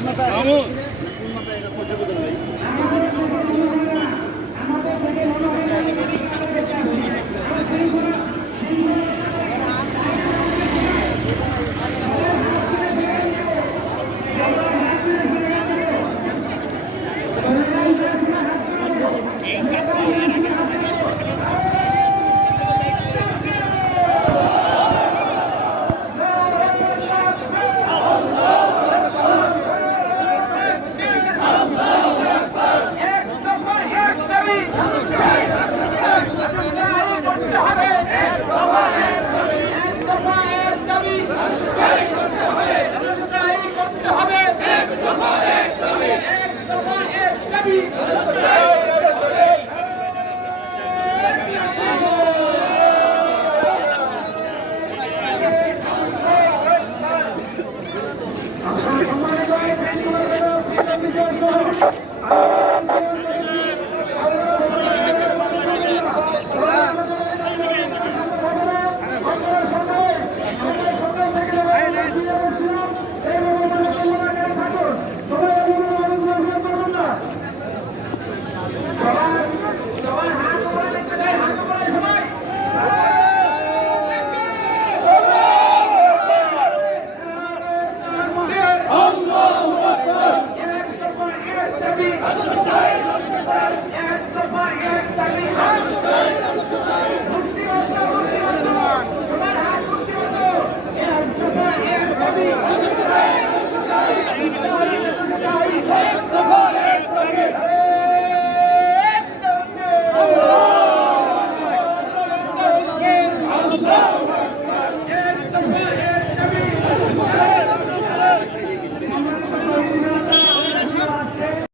মাথায় এটা Happy Venezuela!